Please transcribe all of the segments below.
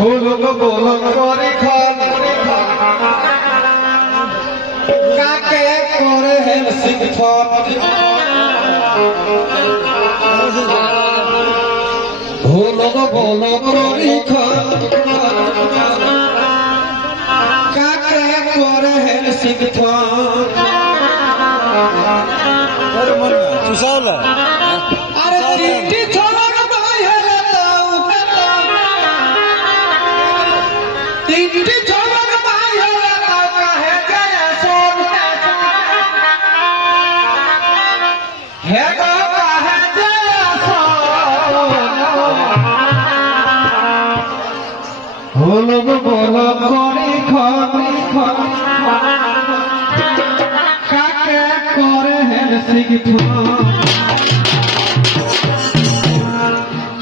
হল গরম করে খান কাকে করে হেল শিক্ষণ হল বল করি খান কাকে করে হেল শিক্ষণ আরে তিনটি ছড়ার বাইরে দাও কাহে যায় সোন হে গো কাহে যায় সোন হলো গো বলো করি খরি খরি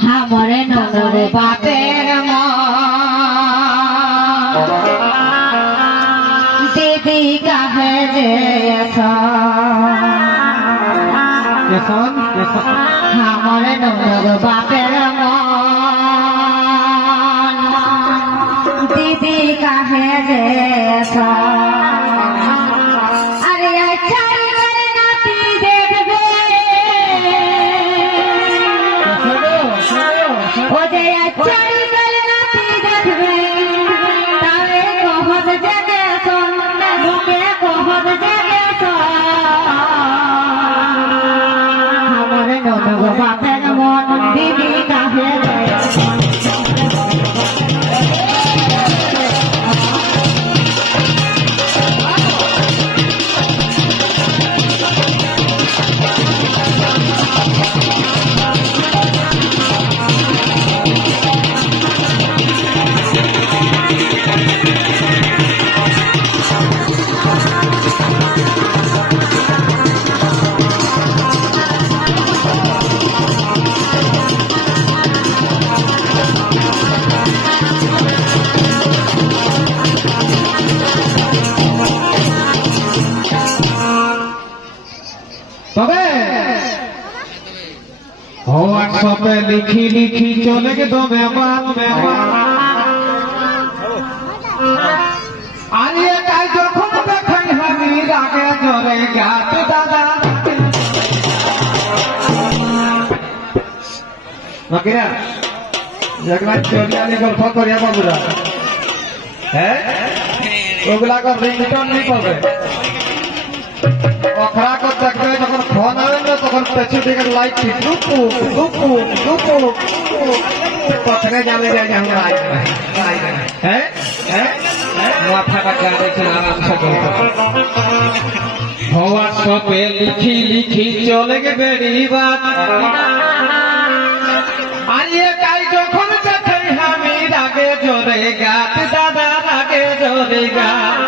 হ্যাঁ মরে নরে বাপ ও যে আচার তো মেমান মেমান আরে তাই যখন দেখাই হানি রাগে জরে গাত দাদা। নকিরা যেগুলা চলিয়ালি গল্প করিয়া বাবুরা হ্যাঁ? ওগুলা রিংটোন নেই পাবে অখরা কর দেখবে যখন ফোন আবে না তখন পেছু দিকে লাইট কি লুপু লুপু লুপু পথরে জানে যায় যে আমরা আই হ্যাঁ হ্যাঁ। মাথাটা গাড়িছে আরামসে চলতে হোয়াটসঅ্যাপে লিখি লিখি চলে গে বেরিবাত আইয়ে কাই যখন কাছে আমি রাগে জোরে গাত দাদা রাগে জোরে গাত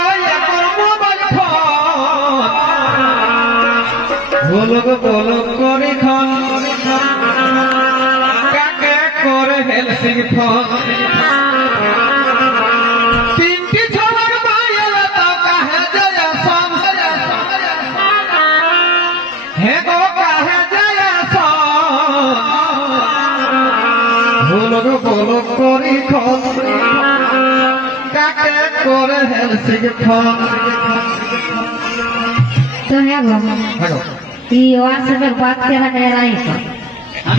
ভুলক ভুলক করে খন। কাকে করে হেলসিং ফোন। তিনটি ছড়ার মায়ের তো কাহে জয়া সম হে গো কাহে জয়া সম ভুলক ভুলক করি খন। কাকে করে হেলসিং ফোন। কি হোয়াটসঅ্যাপের বাদ কেনা কে রাইস আর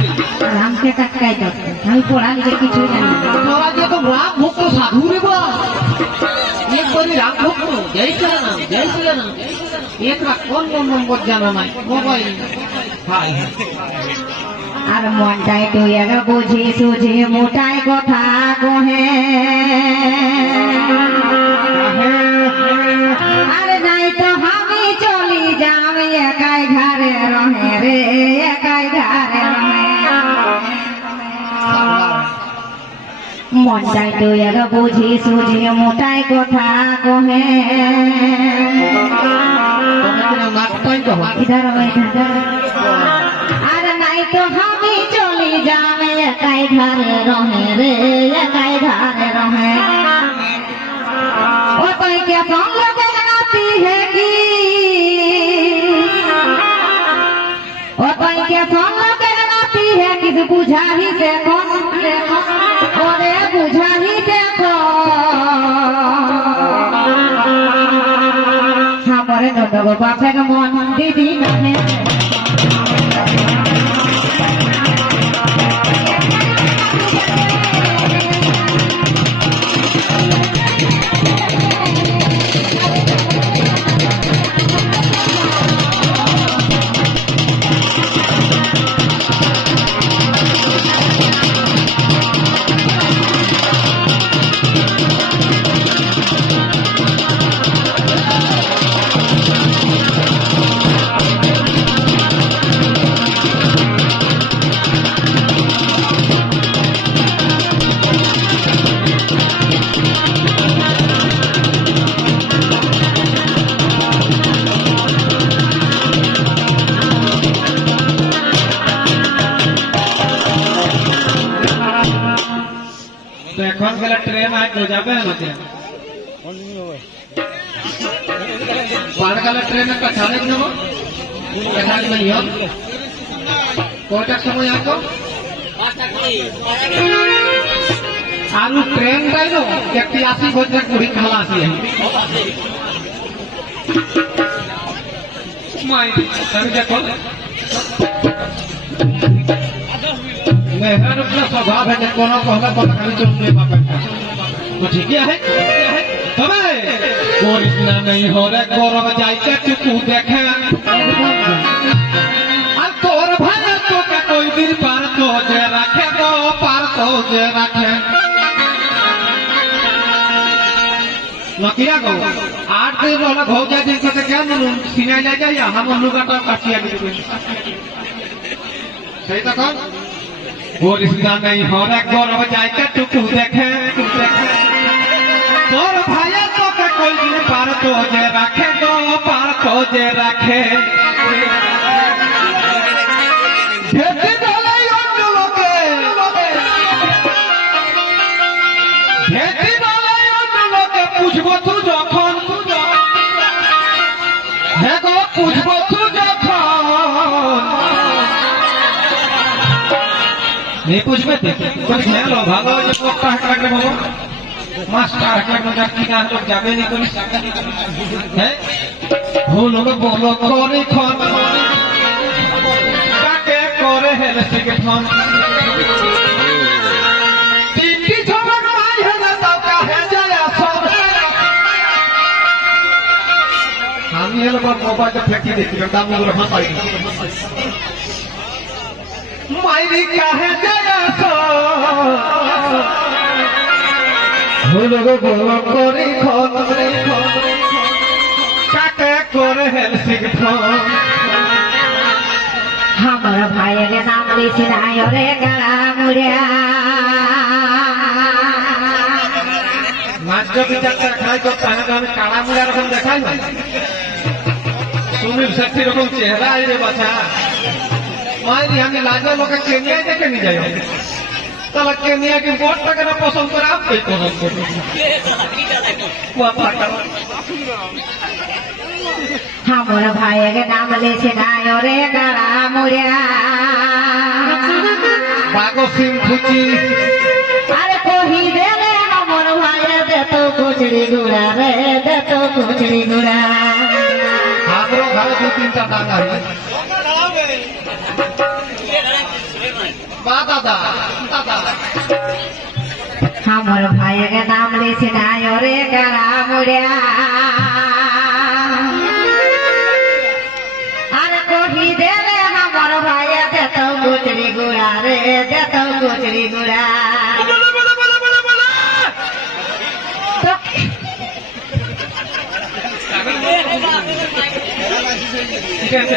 কিছু নাই আর মনটাই তুই এগা বুঝি সুঝে মোটাই কথা কহে। মনটাই তুই এক বুঝি সুঝি মোটাই কথা কহে আর নাই তো আমি চলি যাম একাই ঘরে রহে রে একাই ঘরে রহে ও তুই কে সঙ্গ বেড়াতি হে কি ও তুই কে সঙ্গ বেড়াতি হে কিস বুঝাহি দেখো পরে দাদা বাবা ফের মন দিদি গানে এখানে নাই হোক কয়টার সময় আসবো আর ট্রেন পাইল একটি আসি বলছে কুড়ি খালা আসি মাই আমি দেখো मेहरा अपना स्वभाव है जब कोनो कहला पता खाली चुप नहीं पापा तो ठीक है है तबे और इतना नहीं हो रे गौरव जाइते तू तू देखे পার তো যে গো আট দিন রহলা ভৌজা দিন সাথে কেন সিনে যাই যাই, আমার লুগাটা কাটিয়া দিবে। সেই তখন বলিসনা নেই, হরে গরব যাইতে টুকু দেখে। তোর ভাইয়া তোকে কই দিন পার তো যে রাখে গো, পার তো যে রাখে। বুঝবে তো তুমি হ্যালো ভালো যে কোটটা হাঁক লাগবে বাবা মাস্টার হাঁক লাগবে যার কি গান লোক যাবে নি করি। হ্যাঁ আমি হেলে মোবাইলটা ফেঁকি দিয়েছিলাম দাম নগরে হাঁপাই মাইরি কাহে জাগাস ভুল ভুল করি খন কাকে করে হেলসিক ফোন আমার ভাইয়ের নাম দিছি নাই ওরে কারা মুড়িয়া। মাঝ বিচারটা খাই তো তাহলে আমি কারা মুড়িয়া রকম দেখাই সুনীল শেট্টি রকম চেহারা বাছা। মায়ের আমি লাজা লোকে কেনিয়ায় দেখে নিয়ে যাই তাহলে কেনিয়াকে বড় টাকাটা পছন্দ করে আপনি পছন্দ করবে? আমার ভাইয়ের নাম লেছে গায়রে গাড়া মুরেরা বাগো সিং ফুচি আরে কহি দে রে আমার ভাইয়া দেত কুচড়ি গুড়া রে দেত কুচড়ি গুড়া আমার ভাই দু তিনটা টাকা আমার ভাইয়ের নাম দিয়েছে নাই ওরে গারা মুড়া আর কহি দেবে আমার ভাইয়া, দেত গুচরি গুড়া রে, দেত গুচরি গুড়া। ঠিক আছে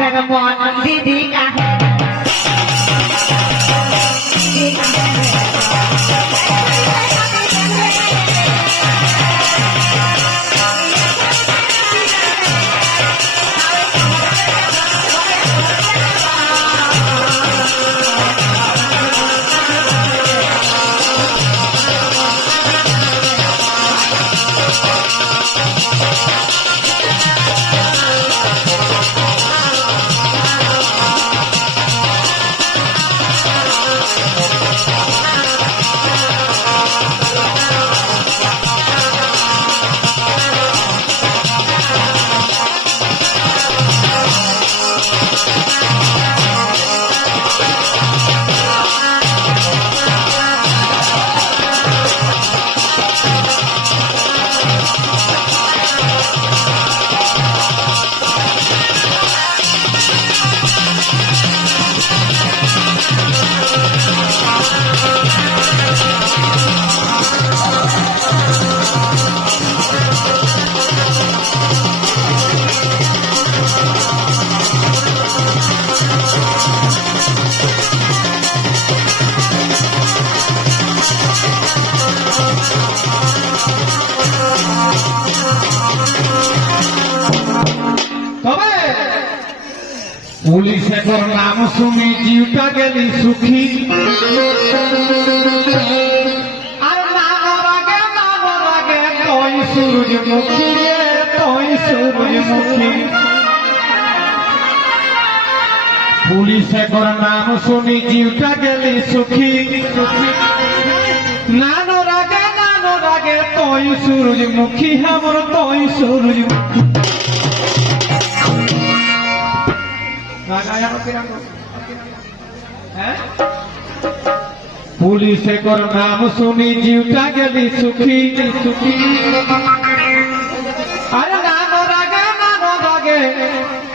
নখাব বাপের মন দিদি কাহে পুলিশ এখন নাম শুনি, জিউটা গেলি সুখী। আর নাম আগে তই সূর্যমুখী তই সূর্যমুখী। পুলিশ এখন নাম শুনি, জিউটা গেলি সুখী। নানো রাগে নানো রাগে, তই সূর্যমুখী আমার তই সূর্যমুখী। পুলিশে কর নাম শুনি জিউটা গেলি সুখী সুখী। আরে নাম রাগে নাম রাগে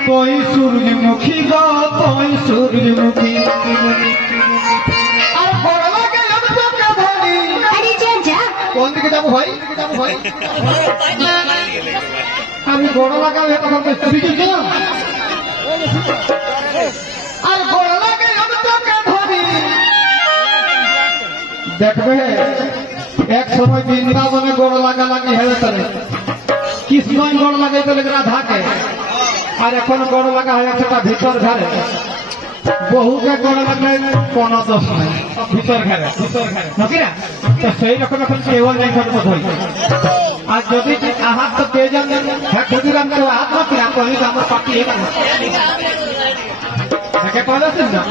তুই সূর্যমুখী গো তুই সূর্যমুখী কোন দিকে যাব ভাই? দিকে যাব ভাই? আমি বড় লাগাবে তখন দেখবে, এক সময় বৃন্দাবনে গড় লাগা লাগি হয়ে চলে। কৃষ্ণই গড় লাগাই চলে রাধাকে আর এখন গড় লাগা হয়ে তার ভিতর ঘরে। বহুকে গড় লাগলে কোনো দোষ নাই। ভিতর ঘরে ভিতর ঘরে। নাকি না? তো সেই রকম এখন কেউ নাই আর যদি আহাত তো পেয়ে যান হ্যাঁ ক্ষুদিরাম কেউ হাত না কিনা কহি আমার পাটি এখানে তাকে পালাছেন না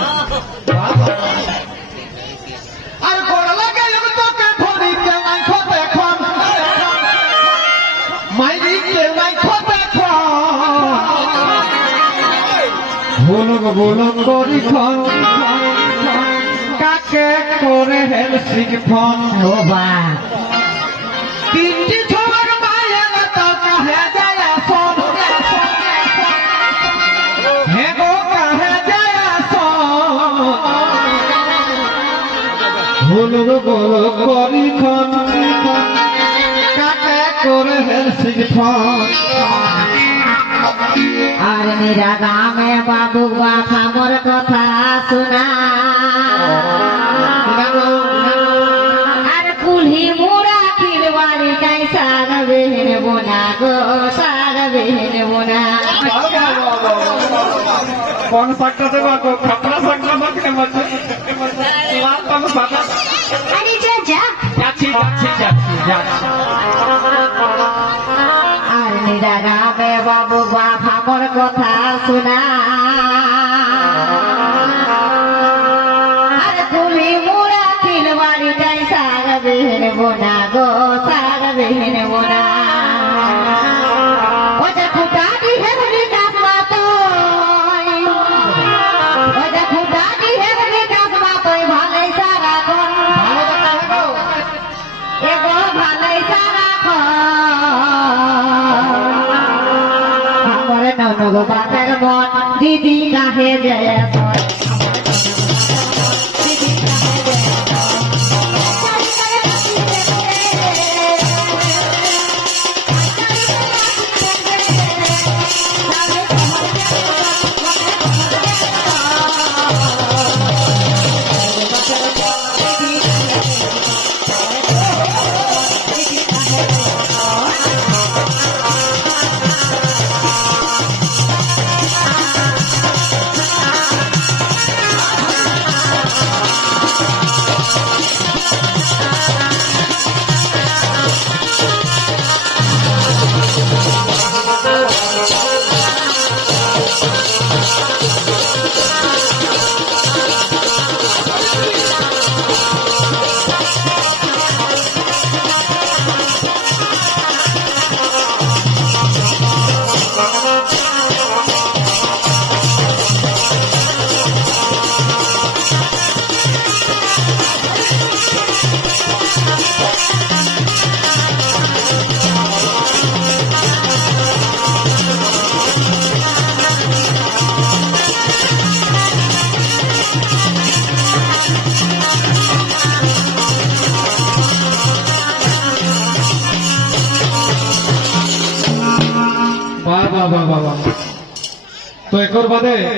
আর গড় লাগে তোকে ধরি কেউ খোঁজে এখন মাইরি কেউ খোঁজে ভুলক ভুলক করি খন। কাকে করে হেলসিং ফোন ও তিনটি ভুলক ভুলক করি খন, কাকে করে হেলসিং আর মেরা গামে বাবু, বাপা মোর কথা শোনা। কোন শাকটা দেবা গো খাপড়া শাক দেবা কে মধ্যে লাল পান সাদা। আরে যা যা। যাচ্ছি যাচ্ছি যাচ্ছি যাচ্ছি। আর নিরা রামে বাবু বাপা আমার কথা শোনা। ননগ বাপের মন দিদি কাহে যায় no,